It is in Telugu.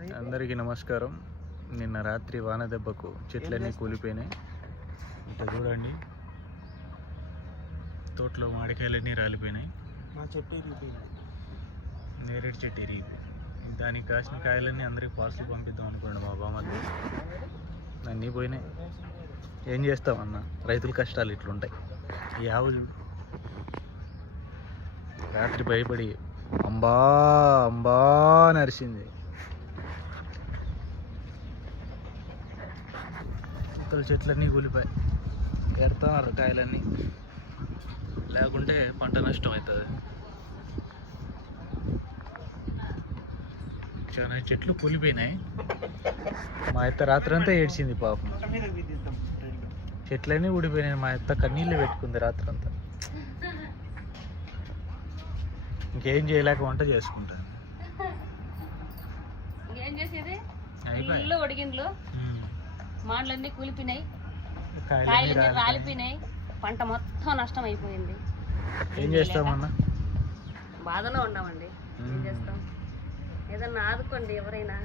అందరికీ నమస్కారం. నిన్న రాత్రి వాన దెబ్బకు చెట్లన్నీ కూలిపోయినాయి. ఇట్లా చూడండి, తోటలో మామిడికాయలన్నీ రాలిపోయినాయి. నేరేడు చెట్టు ఇరిగిపోయింది. దానికి కాసిన కాయలన్నీ అందరికి పార్సల్ పంపిద్దాం అనుకోండి. మా బామ్మది అన్నీ పోయినాయి. ఏం చేస్తామన్న, రైతుల కష్టాలు ఇట్లుంటాయి. ఈ ఆవు రాత్రి భయపడి అంబా అంబా నరిసింది. ఇతల చెట్లన్నీ కూలిపోయాయి. ఎడతారు కాయలన్నీ, లేకుంటే పంట నష్టం అవుతుంది. చాలా చెట్లు కూలిపోయినాయి. మా అత్త రాత్రి అంతా ఏడ్చింది పాపం. చెట్లన్నీ ఊడిపోయినాయి. మా అత్త కన్నీళ్ళు పెట్టుకుంది రాత్రి అంతా. ఇంకేం చేయలేక వంట చేసుకుంటాను. ఏం చేసేది, ఇల్లు ఒడిగిండ్లు, మాటలన్నీ కూలిపోయినాయి, కాయలన్నీ రాలిపోయినాయి, పంట మొత్తం నష్టం అయిపోయింది. ఏం చేస్తామన్నా, బాధలో ఉన్నామండి. ఏం చేస్తాం, ఏదన్నా ఆదుకోండి ఎవరైనా.